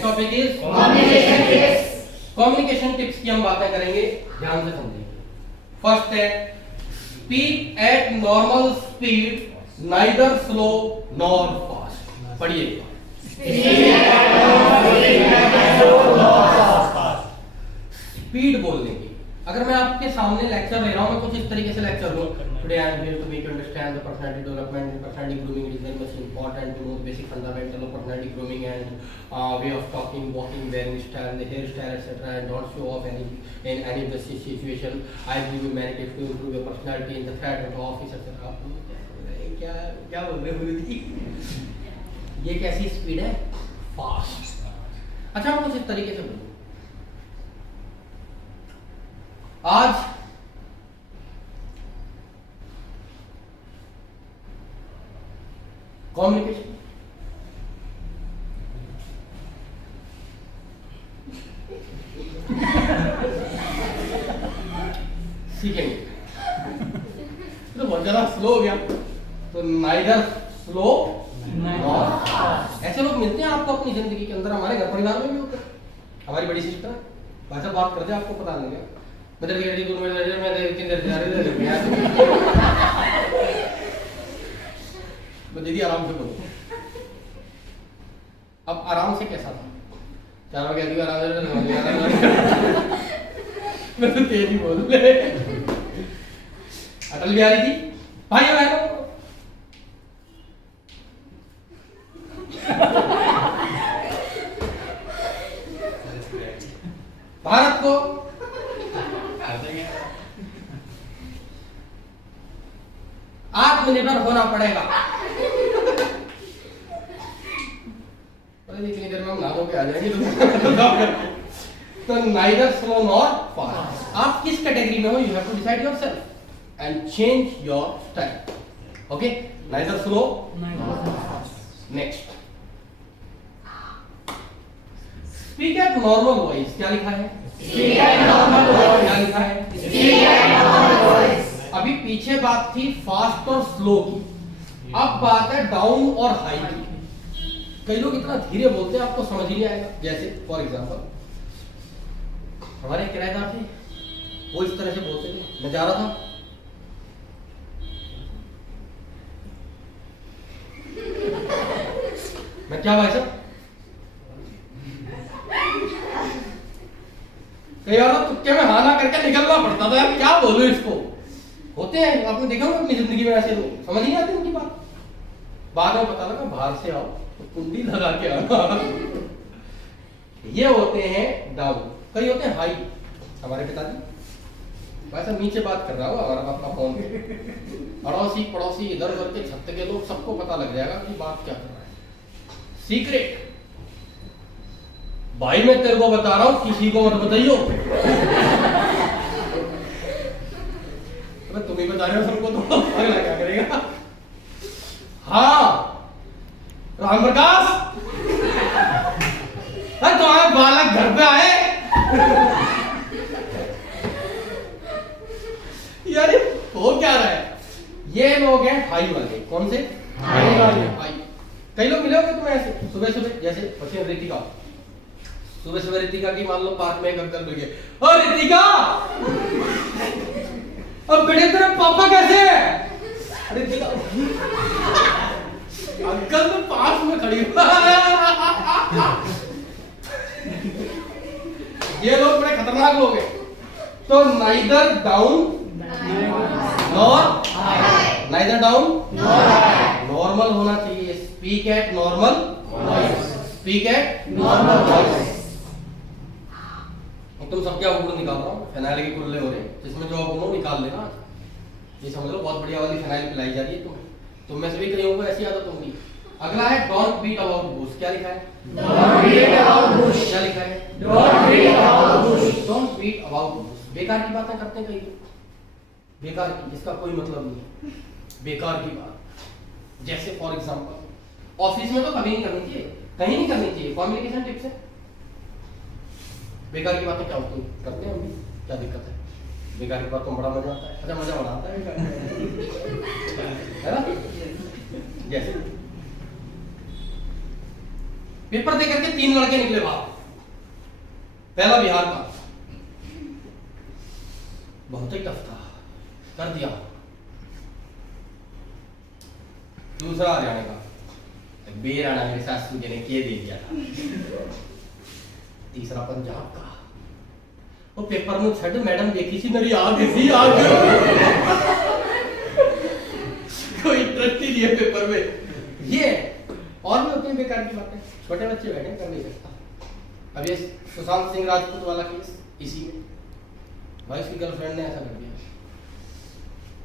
Next topic is communication tips. Communication tips की हम बातें करेंगे, ध्यान से समझेंगे। फर्स्ट है speak at normal speed, neither slow nor fast. पढ़िए। स्पीड बोलने की। अगर मैं आपके सामने लेक्चर ले रहा हूं, मैं कुछ इस तरीके से लेक्चर दूं, today I am here to make you understand the personality development in personality grooming is very much important to know the basic fundamental of personality grooming and way of talking, walking, wearing style, the hair style etcetera, and don't show off any in any of the situation. I give you many tips to improve your personality in the thread of office etcetera. क्या क्या बोल रहे हो जी? ये कैसी speed है? Fast. अच्छा, मैं कुछ इस तरीके से बोलूं, आज कम्युनिकेशन सीखेंगे तो बहुत ज्यादा स्लो हो गया, तो नाइदर स्लो नॉर। ऐसे लोग मिलते हैं आपको अपनी जिंदगी के अंदर, हमारे घर परिवार में भी होते हैं। हमारी बड़ी सिस्टर है, भाई साहब बात करते हैं, आपको पता नहीं है दीदी आराम से बोलो। अब आराम से कैसा था? चारों कह दिया आराम से, मैं तो तेज ही बोल रहे। अटल बिहारी जी, भाई बहनों, भारत को आत्मनिर्भर होना पड़ेगा। इतनी देर में हम नहा के आ जाएंगे। तो नाइदर स्लो नॉर फास्ट। आप किस कैटेगरी में हो, you have to decide yourself and change your style. Okay, neither slow nor fast. Next, speak at normal voice. क्या लिखा है? Speak at normal voice. क्या लिखा है? Speak at normal voice. अभी पीछे बात थी फास्ट और स्लो की, अब बात है डाउन और हाई की। कई लोग इतना धीरे बोलते हैं आपको समझ ही नहीं आएगा। जैसे फॉर एग्जांपल, हमारे किराएदार थे, वो इस तरह से बोलते थे, मैं जा रहा था, मैं क्या भाई साहब, कई बार तुक्के में हाँ ना करके निकलना पड़ता था यार, क्या बोलूं इसको। होते हैं, आपने देखा होगा अपनी जिंदगी में ऐसे लोग, समझ नहीं आती उनकी बात। बाद में पता लगा बाहर से आओ तो कुंडी लगा के आना। ये होते हैं डाउन। कई होते हैं हाई। हमारे पिताजी वैसा नीचे बात कर रहा होगा, हमारा अपना फोन, अड़ोसी पड़ोसी इधर उधर के छत के लोग, सबको पता लग जाएगा कि बात क्या कर रहा है। सीक्रेट भाई मैं तेरे को बता रहा हूं, किसी को मत बताइयो। तुम ही बता रहे हो सबको, तो अगला क्या करेगा? हाँ राम प्रकाश, तुम्हारे बालक घर पे आए यार, हो क्या रहा है? ये लोग हैं हाई वाले। कौन से? हाई वाले। हाई। कई लोग मिले होंगे तुम्हें ऐसे सुबह सुबह, जैसे बच्चे रितिका, सुबह सुबह रितिका की मान लो पार्क में एक अंकल मिल गए, और रितिका अब बेटे तेरा पापा कैसे है? रितिका अंकल तो पास में खड़ी ये लोग बड़े खतरनाक लोग हैं। तो neither down nor high, neither down nor high, normal होना चाहिए। Speak at normal voice, speak at normal voice. तुम सब क्या बुक निकाल रहा हूँ, फिनाइल के कुल्ले हो रहे हैं, जिसमें जो आप निकाल लेना। ये समझ लो बहुत बढ़िया वाली फिनाइल पिलाई जा रही है तुम्हें। तुम में से भी कईयों को ऐसी आदत होगी। अगला है डोंट बीट अबाउट बुश। क्या लिखा है? Don't beat about bush. क्या लिखा है? Don't beat about bush. Don't beat about bush. बेकार की बातें करते हैं कई लोग, बेकार की, जिसका कोई मतलब नहीं है, बेकार की बात। जैसे फॉर एग्जांपल ऑफिस में तो कभी नहीं करनी चाहिए, कहीं नहीं करनी चाहिए। कम्युनिकेशन टिप्स है, बेकार की बातें क्या होती हैं, करते हैं हम भी, क्या दिक्कत है? बेकार की बात तो बड़ा मजा आता है। अच्छा, मजा बड़ा आता है ना? जैसे पेपर दे करके 3 लड़के निकले बाहर, पहला बिहार का, बहुत ही टफ था, कर दिया। दूसरा हरियाणा का, बेराना मेरे सासू जी ने किए दे दिया था। तीसरा पंजाब का, वो पेपर में छड़ मैडम देखी सी मेरी आग ऐसी आग कोई इंटरेस्ट ही नहीं है पेपर में। ये और भी होती है बेकार की बातें, छोटे बच्चे बैठे कर नहीं सकता। अब ये सुशांत सिंह राजपूत वाला केस, इसी में भाई उसकी गर्लफ्रेंड ने ऐसा कर दिया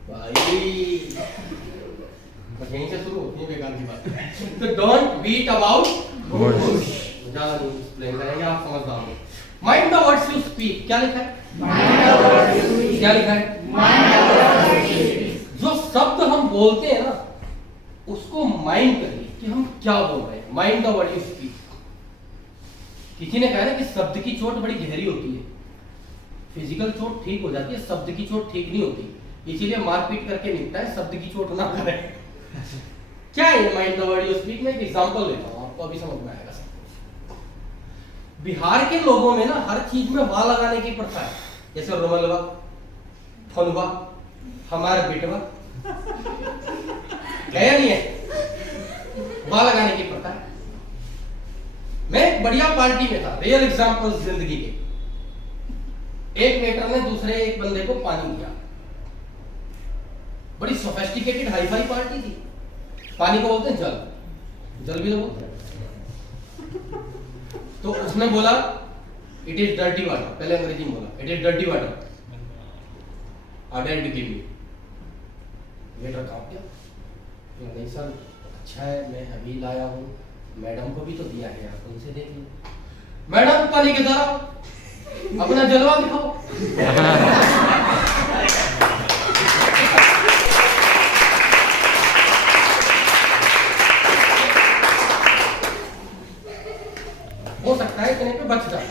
भाई, बस यहीं से शुरू होती है बेकार की बात। तो डोंट बीट अबाउट बुश, ज्यादा नहीं एक्सप्लेन करेंगे, आप समझदार हो। Mind the words you speak, क्या लिखा है? क्या लिखा है? जो शब्द हम बोलते हैं ना, उसको माइंड करिए कि हम क्या बोल रहे हैं। Mind the word you speak. किसी ने कहा ना कि शब्द की चोट बड़ी गहरी होती है, फिजिकल चोट ठीक हो जाती है, शब्द की चोट ठीक नहीं होती, इसीलिए मारपीट करके निपटा है, शब्द की चोट ना करें। क्या है mind the word you speak? मैं एक एग्जांपल लेता हूं, आपको अभी समझ में आएगा। बिहार के लोगों में ना हर चीज में वाह लगाने की प्रथा है, जैसे रुमलवा, फलवा, हमारा बिटवा, है नहीं है? वाह लगाने की प्रथा है। मैं एक बढ़िया पार्टी में था, रियल एग्जांपल जिंदगी के। एक वेटर ने दूसरे एक बंदे को पानी दिया, बड़ी सोफिस्टिकेटेड हाईफाई पार्टी थी। पानी को बोलते हैं जल, जल भी तो बोलते हैं। तो उसने बोला इट इज डर्टी वाटर, पहले अंग्रेजी में बोला it is dirty water, I dare to give you. Waiter कांप गया, नहीं सर अच्छा है, मैं अभी लाया हूं, मैडम को भी तो दिया है, आप उनसे देख लो। मैडम पानी के जरा अपना जलवा दिखाओ। हो सकता है इतने पे बच जाए।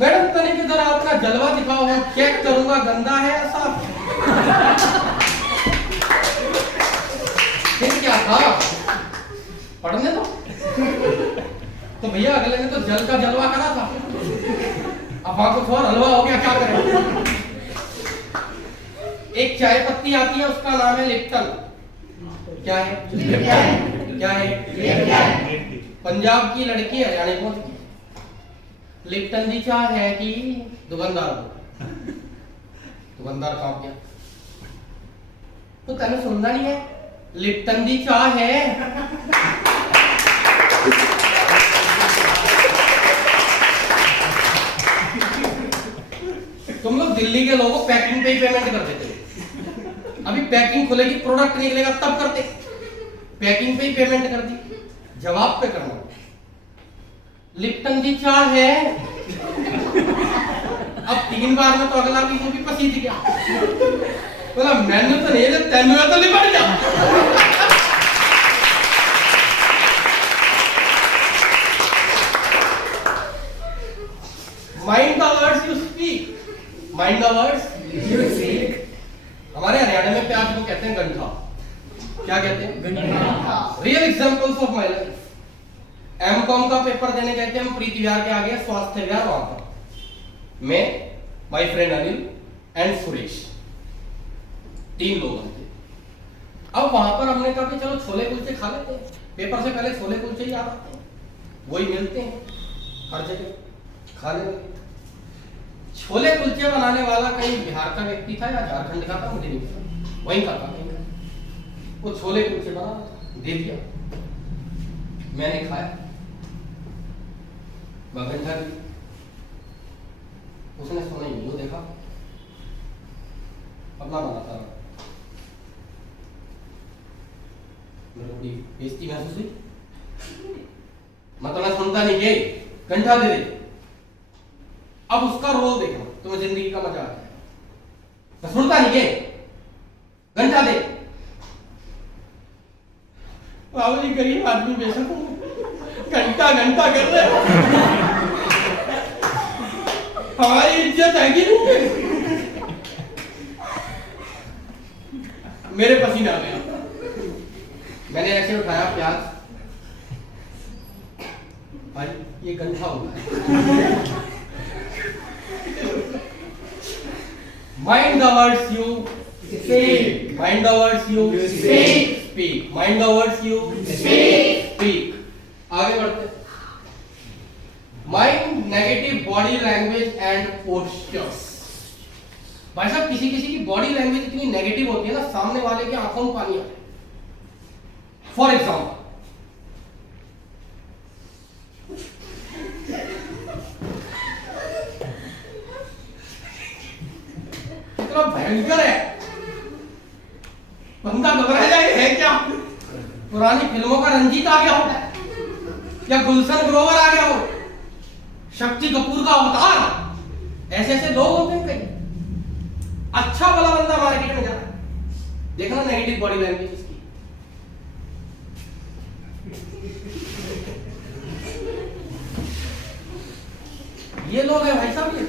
मैडम तने के जरा अपना जलवा दिखाओ, मैं चेक करूंगा गंदा है या साफ। फिर क्या था, पढ़ने दो। तो भैया अगले ने तो जल का जलवा करा था, अब वहां कुछ और हलवा हो गया, क्या करें। एक चाय पत्ती आती है, उसका नाम है लिप्टन। क्या है? क्या है? पंजाब की लड़की हरियाणा पहुंच गई, लिप्टन दी चाह है कि दुकानदार को, दुकानदार काम किया तो तेन सुनना नहीं है, लिप्टन दी चाह है। तुम लोग दिल्ली के लोगों पैकिंग पे ही पेमेंट कर देते हो, अभी पैकिंग खुलेगी प्रोडक्ट निकलेगा तब करते, पैकिंग पे ही पेमेंट कर दी, जवाब पे करना। लिप्टन दी चाह है, अब 3 बार में तो अगला भी वो भी पसीज गया, बोला मैंने तो नहीं, तेनू तो नहीं बढ़ जा। Mind the words you speak, mind the words you speak. हमारे हरियाणा में प्याज को कहते हैं गंठा। क्या कहते हैं? गंठा। Real examples of my life. MCom का पेपर देने गए थे हम प्रीति विहार के आगे, स्वास्थ्य विहार, वहां पर मैं, my friend Anil and Suresh, 3 लोग थे। अब वहां पर हमने कहा कि चलो छोले कुलचे खा लेते हैं, पेपर से पहले छोले कुलचे ही याद आते हैं, वही मिलते हैं हर जगह, खा लेंगे। छोले कुलचे बनाने वाला कहीं बिहार का व्यक्ति था या झारखंड का था, मुझे नहीं पता, वहीं का था। वो छोले कुलचे बना दे दिया, मैंने खाया, गंठा दी, उसने सुना ही नहीं, वो देखा अपना बनाता रहा, मेरे को बड़ी बेइज्जती महसूस हुई, मतलब मैं सुनता नहीं के गंठा दे दे। अब उसका रोल देखो, तुम्हें जिंदगी का मजा आ जाए। मैं सुनता नहीं के गंठा दे। बाबू जी गरीब आदमी बेशक घंटा घंटा कर रहे हो, हमारी इज्जत है कि नहीं। मेरे पसीना आ गया, मैंने ऐसे उठाया प्याज, भाई ये गंदा हुआ है। Mind the words you Speak. Mind the words you Speak. Speak. Mind the words you Speak. Speak. आगे बढ़ते। Mind negative body language and postures. भाई साहब किसी किसी की बॉडी लैंग्वेज इतनी नेगेटिव होती है ना, सामने वाले की आंखों में पानी आता है। फॉर एग्जाम्पल, इतना भयंकर है, बंदा घबरा जाए है क्या? पुरानी फिल्मों का रंजीत आ गया हो या गुलशन ग्रोवर आ गया हो, शक्ति कपूर का अवतार, ऐसे ऐसे लोग होते हैं कई। अच्छा वाला बंदा मार्केट में जा रहा है, देखना नेगेटिव बॉडी लैंग्वेज इसकी। ये लोग है भाई साहब, ये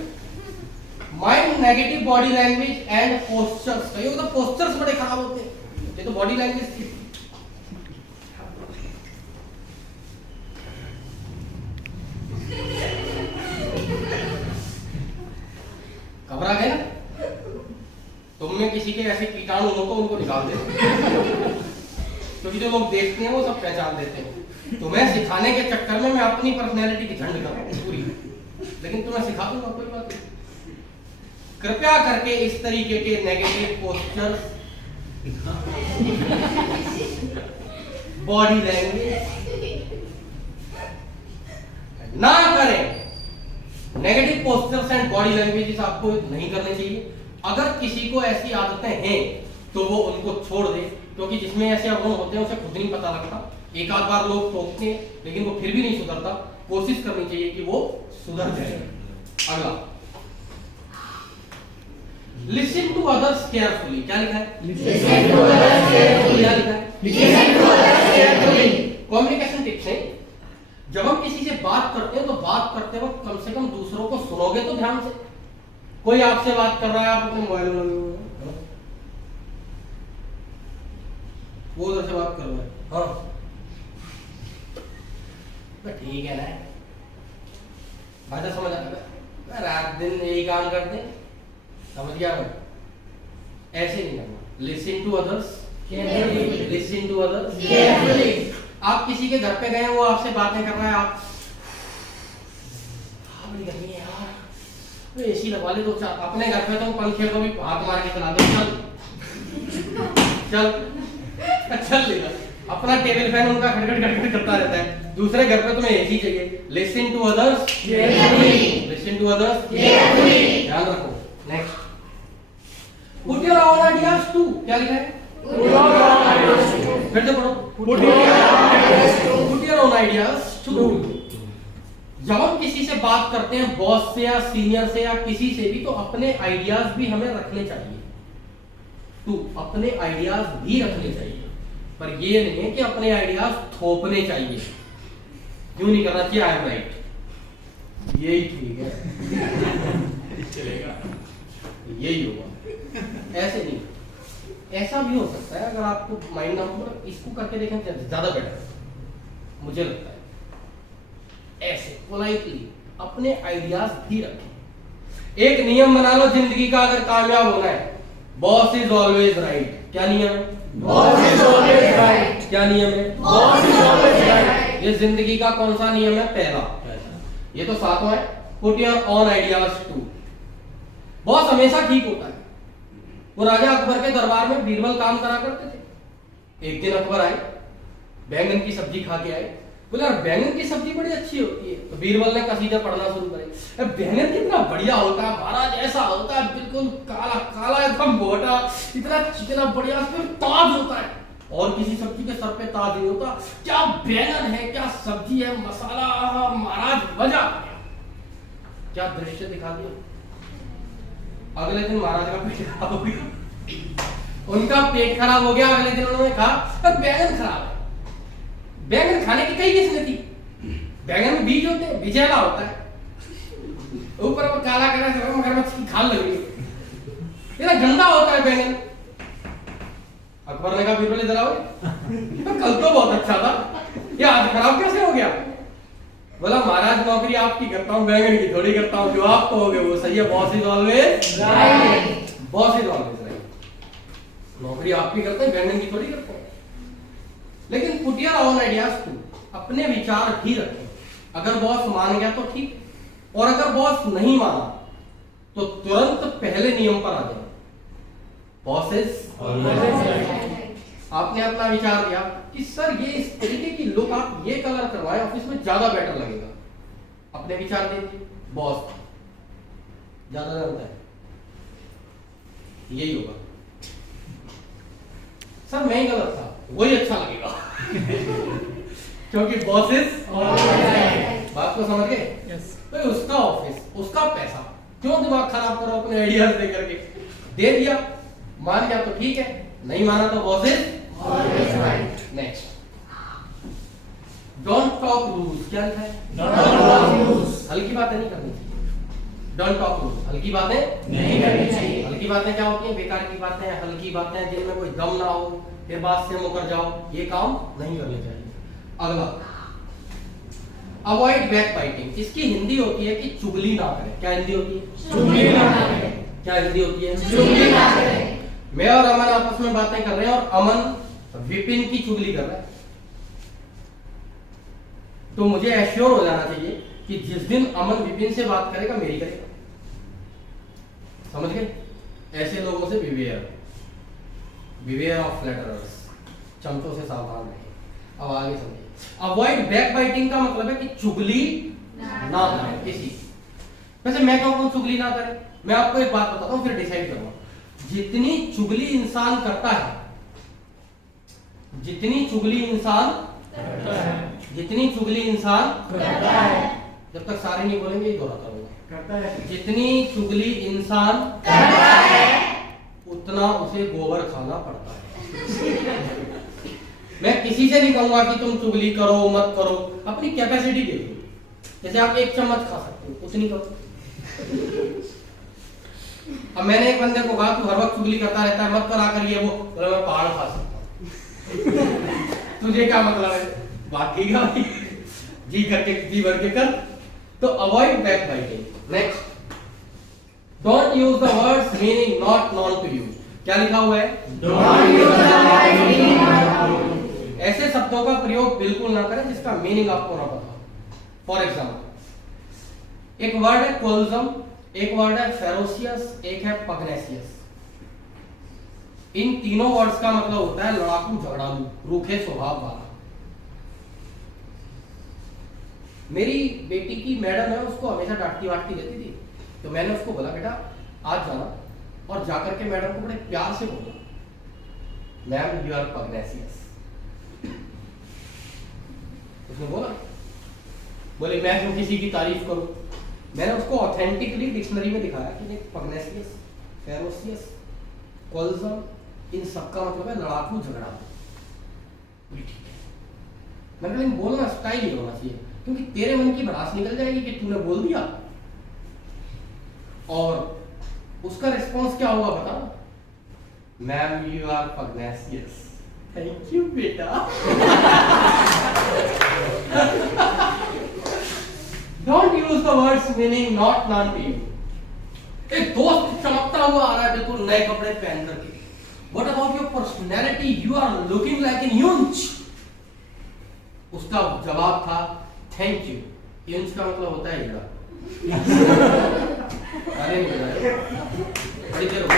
mind negative body language and postures. कई तो पोस्चर्स बड़े खराब होते हैं, ये तो बॉडी लैंग्वेज थी। घबरा गए ना? तुम में किसी के ऐसे कीटाणु हो तो उनको निकाल दे, क्योंकि जो लोग देखते हैं वो सब पहचान देते हैं। तुम्हें सिखाने के चक्कर में मैं अपनी पर्सनैलिटी की झंड कर पूरी, लेकिन तुम्हें सिखा दूंगा, कोई बात नहीं। कृपया करके इस तरीके के नेगेटिव पोस्चर, बॉडी लैंग्वेज ना करें। Negative postures and body languages आपको नहीं करने चाहिए। अगर किसी को ऐसी आदतें हैं तो वो उनको छोड़ दे, क्योंकि जिसमें ऐसे अवगुण होते हैं उसे खुद नहीं पता लगता। एक आध बार लोग टोकते हैं लेकिन वो फिर भी नहीं सुधरता, कोशिश करनी चाहिए कि वो सुधर जाए। अगला, लिसन टू अदर्स केयरफुली। क्या लिखा है? Listen to others carefully. क्या लिखा है? Listen to others carefully. Communication tips है। जब हम किसी से बात करते हैं तो बात करते वक्त कम से कम दूसरों को सुनोगे तो ध्यान से। कोई आपसे बात कर रहा है, आप अपने मोबाइल में लगे हुए हैं, वो उधर से बात कर रहा है, हाँ तो ठीक है ना भाषा समझ आता है, रात दिन यही काम करते, समझ गया मैं? ऐसे नहीं करना। Listen to others Carefully. Listen to others Carefully. आप किसी के घर पे गए, वो आपसे बातें कर रहा है, आप बड़ी गर्मी है यार, तो एसी लगवा ले दो चार। अपने घर पे तो पंखे को भी हाथ मार के चला दो, चल चल चल लेगा। अपना टेबल फैन उनका खटखट खटखट करता रहता है, दूसरे घर पे तुम्हें एसी चाहिए। Listen to others Carefully. Listen to others Carefully. ध्यान रखो। Next, put your own ideas too. क्या लिखा है? Put your own ideas to. फिर से पढ़ो। Put your own ideas to. Put your own ideas to. जब हम किसी से बात करते हैं, बॉस से या सीनियर से या किसी से भी, तो अपने आइडियाज भी हमें रखने चाहिए। तो अपने आइडियाज भी रखने चाहिए, पर ये नहीं है कि अपने आइडियाज थोपने चाहिए। क्यों नहीं करना चाहिए? आई एम राइट, यही ठीक है, चलेगा, यही होगा। ऐसे नहीं, ऐसा भी हो सकता है। अगर आपको माइंड ना हो, इसको करके देखें ज्यादा बेटर है, मुझे लगता है। ऐसे पोलाइटली अपने आइडियाज भी रखें। एक नियम बना लो जिंदगी का, अगर कामयाब होना है, बॉस इज ऑलवेज राइट। क्या नियम है? Boss is always right. क्या नियम है? Boss is always right. ये जिंदगी का कौन सा नियम है? पहला। ये तो सातवां है, put your own ideas too. Boss हमेशा ठीक होता है। वो राजा अकबर के दरबार में बीरबल काम करा करते थे। एक दिन अकबर आए, बैंगन की सब्जी खा के आए, बोले यार बैंगन की सब्जी बड़ी अच्छी होती है। तो बीरबल ने कसीदा पढ़ना शुरू करे, बैंगन कितना बढ़िया होता है महाराज, ऐसा होता है बिल्कुल काला काला एकदम मोटा, इतना चिकना बढ़िया, उसमें ताज होता है, और किसी सब्जी के सर पे ताज नहीं होता। क्या बैंगन है, क्या सब्जी है, मसाला, आहा, महाराज मजा आ गया। क्या दृश्य दिखा दिया। अगले दिन महाराज का पेट खराब हो गया, उनका पेट खराब हो गया। अगले दिन उन्होंने कहा बैंगन खराब है। बैंगन खाने की कई किस्में थी। बैंगन में बीज होते हैं, बिजेला होता है, ऊपर वो काला काला मगरमच्छ की खाल लग रही है, इतना गंदा होता है बैंगन। अकबर ने कहा बीरबल इधर आओ, कल तो बहुत अच्छा था, ये आज खराब कैसे हो गया? बोला महाराज नौकरी आपकी करता हूँ, बैंगन की थोड़ी करता हूँ, जो आप कहोगे वो सही है। Boss is always Right. Boss is always right. नौकरी आपकी करते हैं, बैंगन की थोड़ी करते हैं। लेकिन put your own ideas too, अपने विचार भी रखें। अगर बॉस मान गया तो ठीक, और अगर बॉस नहीं माना तो तुरंत पहले नियम पर आ जाए, बॉस इज आपने अपना विचार दिया कि सर ये इस तरीके की लुक आप ये कलर करवाएं, ऑफिस में ज्यादा बेटर लगेगा। अपने विचार दे दिए, बॉस ज्यादा जानता है, यही होगा। सर मैं ही गलत था, वही अच्छा लगेगा। क्योंकि बॉसेस बात को समझ गए। Yes. तो उसका ऑफिस, उसका पैसा, क्यों दिमाग खराब करो अपने आइडियाज दे करके। दे दिया, मान गया तो ठीक है, नहीं माना तो bosses next. Don't talk rules, क्या लिखा है? Don't talk rules. हल्की बातें नहीं करनी चाहिए। डोंट टॉक रूल्स, हल्की बातें नहीं करनी चाहिए। हल्की बातें क्या होती हैं? बेकार की बातें, हल्की बातें जिनमें कोई दम ना हो, फिर बात से मुकर जाओ, ये काम नहीं करने चाहिए। अगला, अवॉइड बैक बाइटिंग। इसकी हिंदी होती है कि चुगली ना करें। क्या हिंदी होती है? चुगली ना करें। क्या हिंदी होती है? चुगली ना करें। मैं और अमन आपस में बातें कर रहे हैं और अमन विपिन की चुगली कर रहा है, तो मुझे एश्योर हो जाना चाहिए कि जिस दिन अमन विपिन से बात करेगा, मेरी करेगा। समझ गए? ऐसे लोगों से बिवेयर ऑफ फ्लैटरर्स, चमचों से सावधान रहिए। अब आगे समझिए। अवॉइड बैक बाइटिंग का मतलब है कि चुगली ना करें किसी। वैसे मैं कहूँ कौन चुगली ना करें? मैं आपको एक बात बताता हूँ, फिर डिसाइड करूंगा। जितनी चुगली इंसान करता है, जितनी चुगली इंसान करता है। जितनी चुगली इंसान करता है। जब तक सारे नहीं बोलेंगे ये दोहराता रहूंगा। करता है। जितनी चुगली इंसान करता है। उतना उसे गोबर खाना पड़ता है। मैं किसी से नहीं कहूंगा कि तुम चुगली करो मत करो, अपनी कैपेसिटी देखो। जैसे आप एक चम्मच खा सकते हो, उतनी करो। अब मैंने एक बंदे को कहा तू हर वक्त चुगली करता रहता है, मत करा कर ये वो, बोला मैं पहाड़ खा सकता हूं। तुझे क्या मतलब है? बात ठीक है भाई, जी करके जी भर के कर। तो avoid back biting. Next, don't use the words meaning not known to you. क्या लिखा हुआ है? Don't use the word meaning not known to you. ऐसे शब्दों का प्रयोग बिल्कुल ना करें जिसका मीनिंग आपको ना पता हो। फॉर एग्जाम्पल, एक वर्ड है क्वोल्जम, एक वर्ड है फेरोसियस, एक है पग्नेसियस। इन तीनों वर्ड्स का मतलब होता है लड़ाकू, झगड़ालू, रूखे स्वभाव वाला। मेरी बेटी की मैडम है, उसको हमेशा डांटती वाटती रहती थी, तो मैंने उसको बोला बेटा आज जाना और जाकर के मैडम को बड़े प्यार से बोला, मैम यू आर पग्नेसियस। उसने बोला, बोले मैं क्यों किसी की तारीफ करूं? मैंने उसको ऑथेंटिकली डिक्शनरी में दिखाया कि देख पग्नेसियस, फेरोसियस, क्वोल्जम, इन सबका मतलब है लड़ाकू, झगड़ालू। ठीक है, मैंने लेकिन बोलना स्टाइल ही होना चाहिए, क्योंकि तेरे मन की भड़ास निकल जाएगी कि तूने बोल दिया, और उसका रिस्पॉन्स क्या होगा बता? Ma'am you are pugnacious. Thank you बेटा। Don't use the words meaning not known to you. एक दोस्त चमकता हुआ आ रहा है बिल्कुल नए कपड़े पहन करके, what about your personality, you are looking like an eunuch. उसका जवाब था थैंक यू। यूंच का मतलब होता है हीरा। अरे नहीं बता, बड़ी देर हो गई।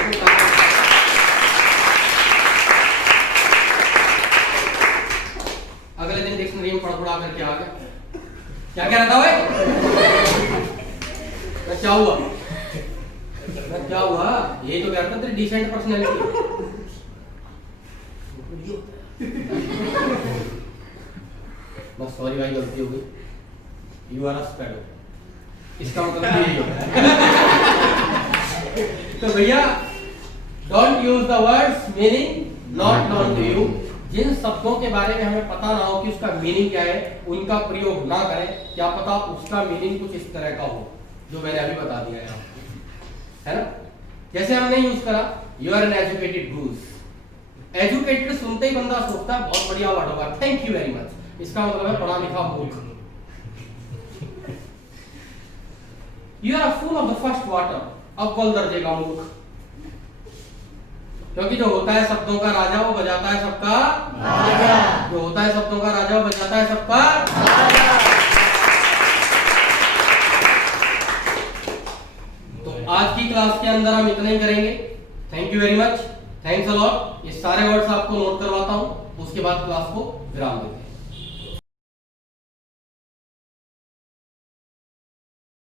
अगले दिन डिक्शनरी में पढ़ करके आ गया, क्या कह रहा था भाई? मैं क्या हुआ? मैं क्या हुआ? यही तो कह रहा था तेरी डिसेंट पर्सनैलिटी। बस सॉरी भाई, गलती हो गई। यू आर अ स्पैरो, इसका मतलब यही होता है। तो भैया don't use the words meaning not known to you. जिन शब्दों के बारे में हमें पता ना हो कि उसका मीनिंग क्या है, उनका प्रयोग ना करें। क्या पता उसका मीनिंग कुछ इस तरह का हो जो मैंने अभी बता दिया है, है ना? जैसे हमने यूज करा you are an educated goose. Educated सुनते ही बंदा सोचता है बहुत बढ़िया वर्ड होगा, थैंक यू वेरी मच। इसका मतलब है पढ़ा लिखा मूर्ख। You are full of the first water, अव्वल दर्जे का मूर्ख। क्योंकि जो होता है शब्दों का राजा वो बजाता है सबका बाजा। जो होता है शब्दों का राजा वो बजाता है सबका बाजा। तो आज की क्लास के अंदर हम इतना ही करेंगे। Thank you very much, thanks a lot. ये सारे वर्ड्स आपको नोट करवाता हूँ, उसके बाद क्लास को विराम देते हैं।